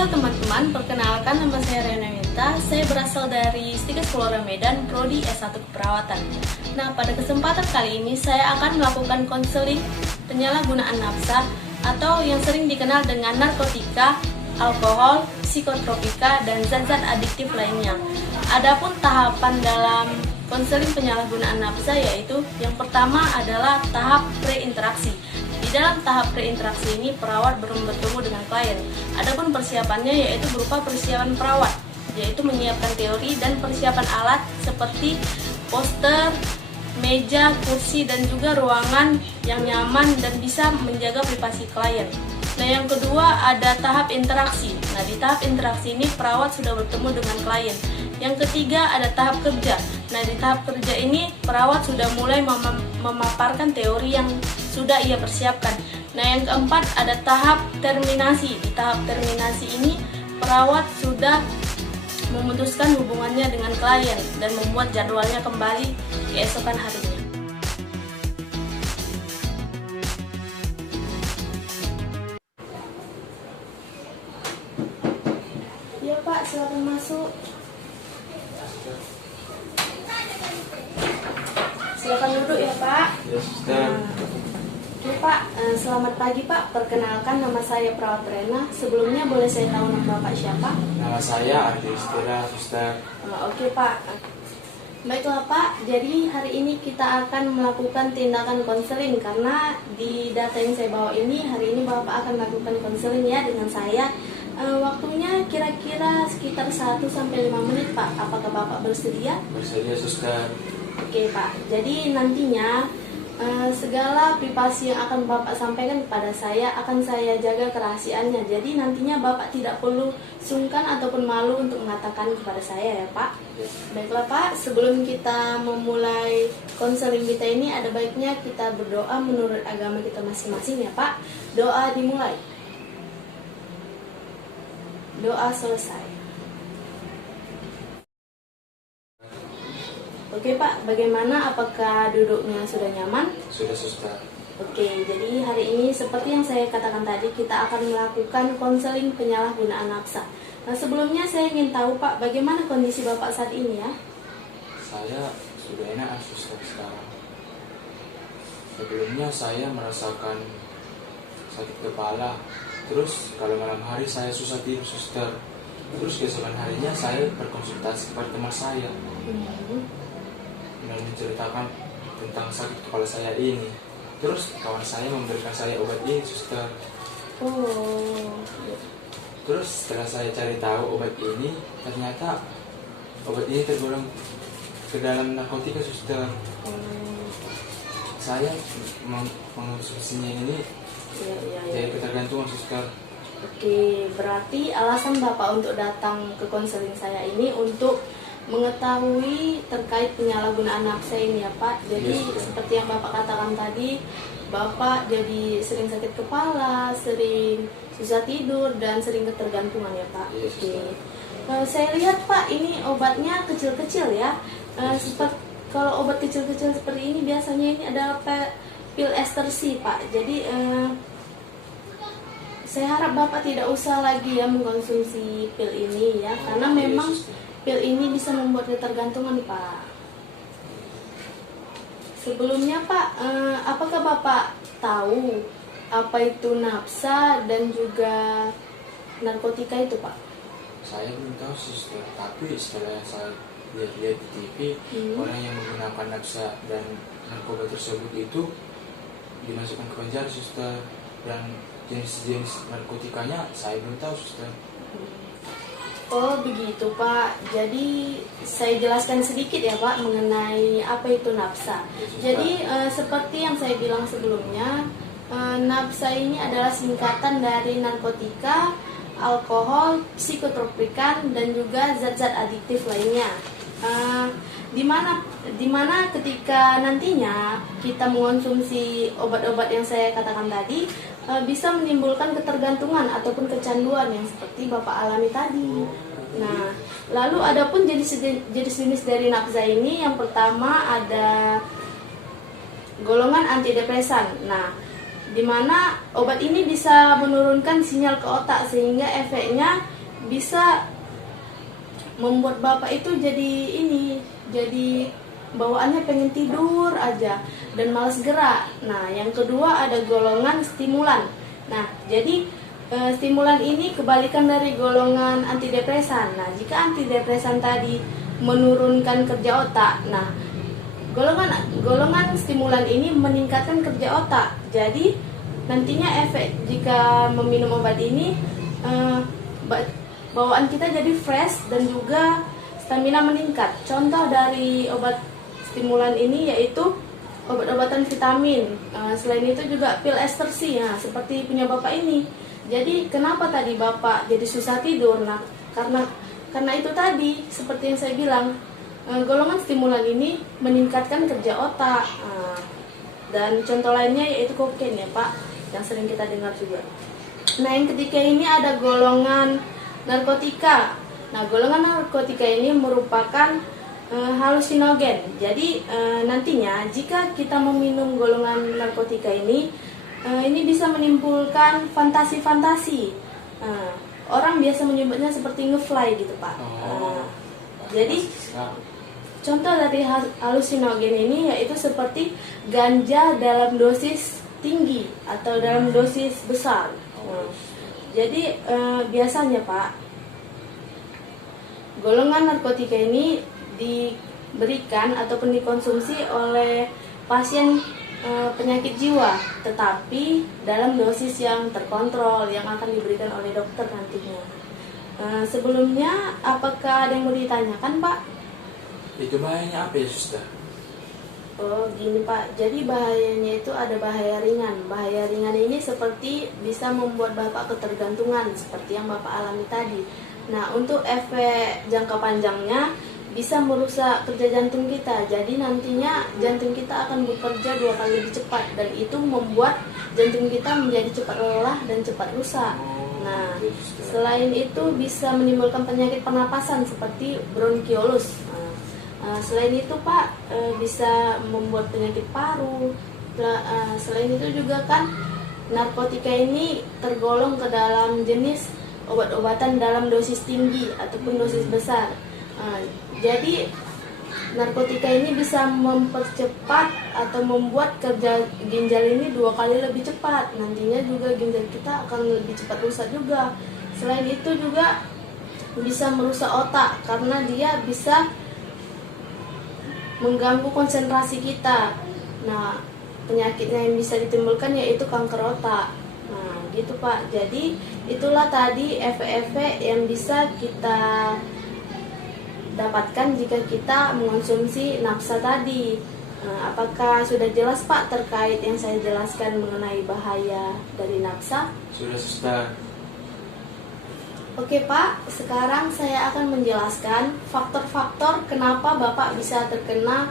Halo teman-teman, perkenalkan nama saya Rena Minta. Saya berasal dari Stikes Flora Medan, Prodi S1 Keperawatan. Nah, pada kesempatan kali ini saya akan melakukan konseling penyalahgunaan nafsa atau yang sering dikenal dengan narkotika, alkohol, psikotropika, dan zat-zat adiktif lainnya. Adapun tahapan dalam konseling penyalahgunaan nafsa yaitu yang pertama adalah tahap pre-interaksi. Di dalam tahap pre-interaksi ini perawat belum bertemu dengan klien. Adapun persiapannya yaitu berupa persiapan perawat, yaitu menyiapkan teori dan persiapan alat seperti poster, meja, kursi, dan juga ruangan yang nyaman dan bisa menjaga privasi klien. Nah, yang kedua ada tahap interaksi. Nah, di tahap interaksi ini perawat sudah bertemu dengan klien. Yang ketiga ada tahap kerja. Nah, di tahap kerja ini perawat sudah mulai memaparkan teori yang sudah ia persiapkan. Nah, yang keempat ada tahap terminasi. Di tahap terminasi ini perawat sudah memutuskan hubungannya dengan klien dan membuat jadwalnya kembali keesokan harinya. Ya Pak, silakan masuk. Silakan duduk ya Pak. Ya, Suster. Oke Pak, selamat pagi Pak. Perkenalkan nama saya Perawat Rena. Sebelumnya boleh saya tahu nama Bapak siapa? Nama saya Ardi Istira, Suster. Oke Pak. Baiklah Pak, jadi hari ini kita akan melakukan tindakan konseling karena di data yang saya bawa ini hari ini Bapak akan melakukan konseling ya dengan saya. Waktunya kira-kira sekitar 1-5 menit Pak. Apakah Bapak bersedia? Bersedia, Suster. Oke Pak, jadi nantinya segala privasi yang akan Bapak sampaikan kepada saya akan saya jaga kerahasiaannya. Jadi nantinya Bapak tidak perlu sungkan ataupun malu untuk mengatakan kepada saya ya Pak. Baiklah Pak, sebelum kita memulai konseling kita ini ada baiknya kita berdoa menurut agama kita masing-masing ya Pak. Doa dimulai. Doa selesai. Oke Pak, bagaimana? Apakah duduknya sudah nyaman? Sudah, Suster. Oke, jadi hari ini seperti yang saya katakan tadi, kita akan melakukan konseling penyalahgunaan nafsa. Nah, sebelumnya saya ingin tahu Pak, bagaimana kondisi Bapak saat ini ya? Saya sudah enak, Suster, sekarang. Sebelumnya saya merasakan sakit kepala. Terus kalau malam hari saya susah tidur, Suster. Terus keesokan harinya saya berkonsultasi kepada teman saya dan menceritakan tentang sakit kepala saya ini. Terus kawan saya memberikan saya obat ini, Suster. Terus setelah saya cari tahu obat ini, ternyata obat ini tergolong ke dalam narkotika, Suster. Saya mengonsumsinya ini jadi ketergantungan, Suster. Oke, berarti alasan Bapak untuk datang ke konseling saya ini untuk mengetahui terkait penyalahgunaan nafsa ini ya Pak. Jadi seperti yang Bapak katakan tadi, Bapak jadi sering sakit kepala, sering susah tidur, dan sering ketergantungan ya Pak. Oke. Saya lihat Pak, ini obatnya kecil-kecil ya. Seperti kalau obat kecil-kecil seperti ini biasanya ini adalah pil ecstasy Pak. Jadi saya harap Bapak tidak usah lagi ya mengkonsumsi pil ini ya, karena memang pil ini bisa membuat ketergantungan Pak. Sebelumnya Pak, apakah Bapak tahu apa itu nafsa dan juga narkotika itu Pak? Saya belum tahu, Suster, tapi setelah saya lihat-lihat di TV, orang yang menggunakan nafsa dan narkoba tersebut itu dimasukkan ke penjara, Suster. Dan jenis-jenis narkotikanya saya belum tahu, Suster. Oh begitu Pak, jadi saya jelaskan sedikit ya Pak mengenai apa itu nafsa. Jadi seperti yang saya bilang sebelumnya, nafsa ini adalah singkatan dari narkotika, alkohol, psikotropika, dan juga zat-zat adiktif lainnya. Dimana ketika nantinya kita mengonsumsi obat-obat yang saya katakan tadi, bisa menimbulkan ketergantungan ataupun kecanduan yang seperti Bapak alami tadi. Nah, lalu adapun jenis-jenis dari nafsa ini, yang pertama ada golongan antidepresan. Nah, dimana obat ini bisa menurunkan sinyal ke otak sehingga efeknya bisa membuat bapak itu jadi bawaannya pengen tidur aja dan malas gerak. Nah, yang kedua ada golongan stimulan. Nah, jadi stimulan ini kebalikan dari golongan antidepresan. Nah, jika antidepresan tadi menurunkan kerja otak, nah golongan stimulan ini meningkatkan kerja otak. Jadi nantinya efek jika meminum obat ini bawaan kita jadi fresh dan juga stamina meningkat. Contoh dari obat stimulan ini yaitu obat-obatan vitamin. Selain itu juga pil estersi, ya, seperti punya bapak ini. Jadi kenapa tadi bapak jadi susah tidur? Nah, karena itu tadi seperti yang saya bilang, golongan stimulan ini meningkatkan kerja otak. Dan contoh lainnya yaitu kokain, ya Pak, yang sering kita dengar juga. Nah, yang ketiga ini ada golongan narkotika. Nah, golongan narkotika ini merupakan halusinogen. Jadi nantinya jika kita meminum golongan narkotika ini bisa menimbulkan fantasi-fantasi. Orang biasa menyebutnya seperti ngefly gitu, Pak. Jadi contoh dari halusinogen ini yaitu seperti ganja dalam dosis tinggi atau dalam dosis besar. Jadi biasanya, Pak, golongan narkotika ini diberikan ataupun dikonsumsi oleh pasien penyakit jiwa, tetapi dalam dosis yang terkontrol yang akan diberikan oleh dokter nantinya. Sebelumnya, apakah ada yang mau ditanyakan, Pak? Itu bahayanya apa ya, Suster? Oh, gini Pak, jadi bahayanya itu ada bahaya ringan. Bahaya ringan ini seperti bisa membuat Bapak ketergantungan, seperti yang Bapak alami tadi. Nah, untuk efek jangka panjangnya bisa merusak kerja jantung kita. Jadi nantinya jantung kita akan bekerja 2 kali lebih cepat, dan itu membuat jantung kita menjadi cepat lelah dan cepat rusak. Nah, selain itu bisa menimbulkan penyakit pernapasan seperti bronkiolus. Selain itu, Pak, bisa membuat penyakit paru. Selain itu juga kan narkotika ini tergolong ke dalam jenis obat-obatan dalam dosis tinggi ataupun dosis besar. Jadi narkotika ini bisa mempercepat atau membuat kerja ginjal ini 2 kali lebih cepat. Nantinya juga ginjal kita akan lebih cepat rusak juga. Selain itu juga bisa merusak otak karena dia bisa mengganggu konsentrasi kita. Nah, penyakitnya yang bisa ditimbulkan yaitu kanker otak. Nah, gitu Pak. Jadi itulah tadi efek-efek yang bisa kita dapatkan jika kita mengonsumsi nafsa tadi. Apakah sudah jelas Pak terkait yang saya jelaskan mengenai bahaya dari nafsa? Sudah, Suster. Oke Pak, sekarang saya akan menjelaskan faktor-faktor kenapa Bapak bisa terkena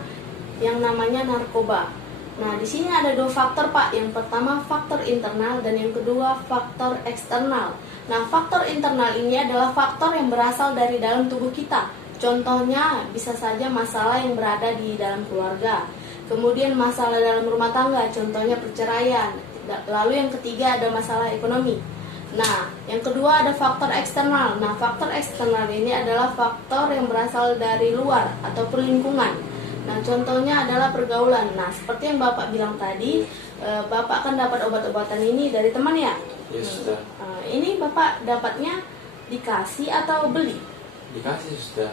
yang namanya narkoba. Nah, di sini ada 2 faktor Pak. Yang pertama faktor internal dan yang kedua faktor eksternal. Nah, faktor internal ini adalah faktor yang berasal dari dalam tubuh kita. Contohnya bisa saja masalah yang berada di dalam keluarga. Kemudian masalah dalam rumah tangga, contohnya perceraian. Lalu yang ketiga ada masalah ekonomi. Nah, yang kedua ada faktor eksternal. Nah, faktor eksternal ini adalah faktor yang berasal dari luar ataupun lingkungan. Nah, contohnya adalah pergaulan. Nah, seperti yang Bapak bilang tadi, Bapak akan dapat obat-obatan ini dari teman ya? Yes, Suster. Ini Bapak dapatnya dikasih atau beli? Dikasih, Suster.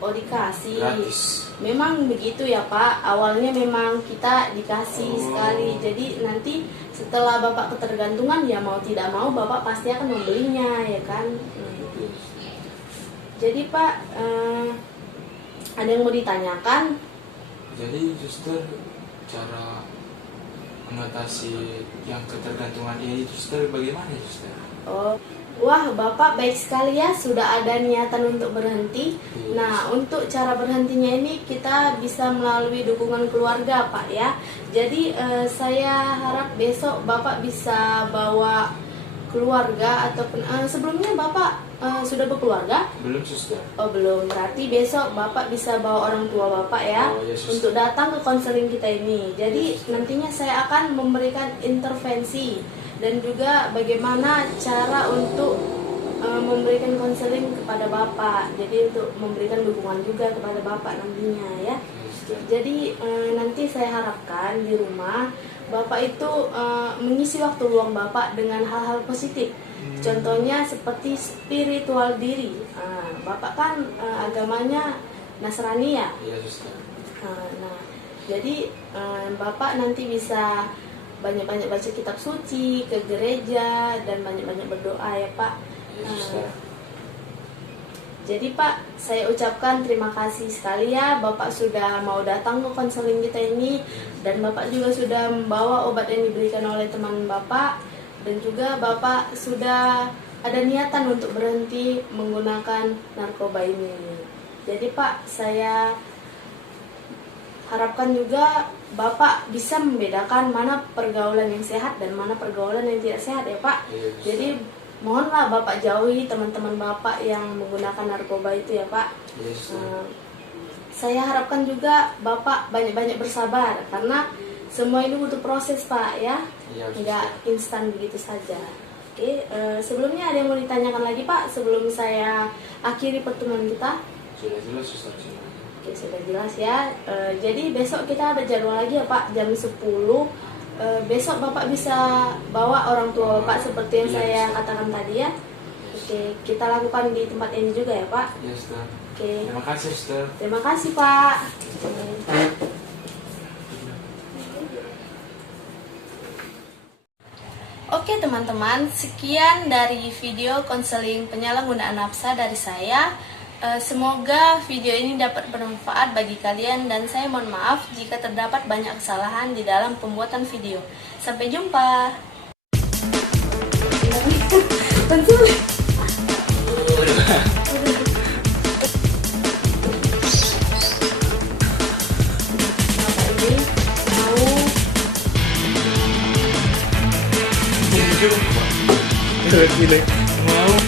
Oh, dikasih. Gratis. Memang begitu ya Pak. Awalnya memang kita dikasih sekali. Jadi nanti setelah Bapak ketergantungan, ya mau tidak mau Bapak pasti akan membelinya, ya kan? Jadi Pak, ada yang mau ditanyakan? Jadi, Suster, cara mengatasi yang ketergantungan ini, Suster, bagaimana, Suster? Oh, wah Bapak baik sekali ya, sudah ada niatan untuk berhenti. Yes. Nah, untuk cara berhentinya ini kita bisa melalui dukungan keluarga Pak ya. Jadi saya harap besok Bapak bisa bawa keluarga ataupun sebelumnya Bapak sudah berkeluarga? Belum suster. Oh belum, berarti besok Bapak bisa bawa orang tua Bapak ya, Oh, ya, suster. untuk datang ke konseling kita ini. Jadi nantinya saya akan memberikan intervensi dan juga bagaimana cara untuk memberikan konseling kepada Bapak. Jadi untuk memberikan dukungan juga kepada Bapak nantinya ya. Ya, suster. Jadi nanti saya harapkan di rumah Bapak itu mengisi waktu luang Bapak dengan hal-hal positif. Contohnya seperti spiritual diri. Bapak kan agamanya Nasrani ya. Iya suster. Nah, jadi Bapak nanti bisa banyak-banyak baca kitab suci, ke gereja, dan banyak-banyak berdoa ya Pak. Iya suster. Jadi Pak, saya ucapkan terima kasih sekali ya Bapak sudah mau datang ke konseling kita ini, dan Bapak juga sudah membawa obat yang diberikan oleh teman Bapak, dan juga Bapak sudah ada niatan untuk berhenti menggunakan narkoba ini. Jadi Pak, saya harapkan juga Bapak bisa membedakan mana pergaulan yang sehat dan mana pergaulan yang tidak sehat ya Pak. Iya, suster. Jadi mohonlah Bapak jauhi teman-teman Bapak yang menggunakan narkoba itu ya Pak. Iya suster. Saya harapkan juga Bapak banyak-banyak bersabar, karena semua ini butuh proses Pak ya, Iya suster. nggak instan begitu saja. Oke, sebelumnya ada yang mau ditanyakan lagi Pak sebelum saya akhiri pertemuan kita? Sudah jelas suster. Sudah. Oke, sudah jelas ya. Jadi besok kita ada jadwal lagi ya Pak, jam 10. Besok Bapak bisa bawa orang tua Bapak seperti yang Iya, saya bisa. katakan tadi ya. Oke, kita lakukan di tempat ini juga ya Pak. Iya suster. Oke, Terima kasih suster. terima kasih Pak. Oke teman-teman, sekian dari video konseling penyalahgunaan nafsa dari saya. Semoga video ini dapat bermanfaat bagi kalian, dan saya mohon maaf jika terdapat banyak kesalahan di dalam pembuatan video. Sampai jumpa. Bapak ini mau Mau.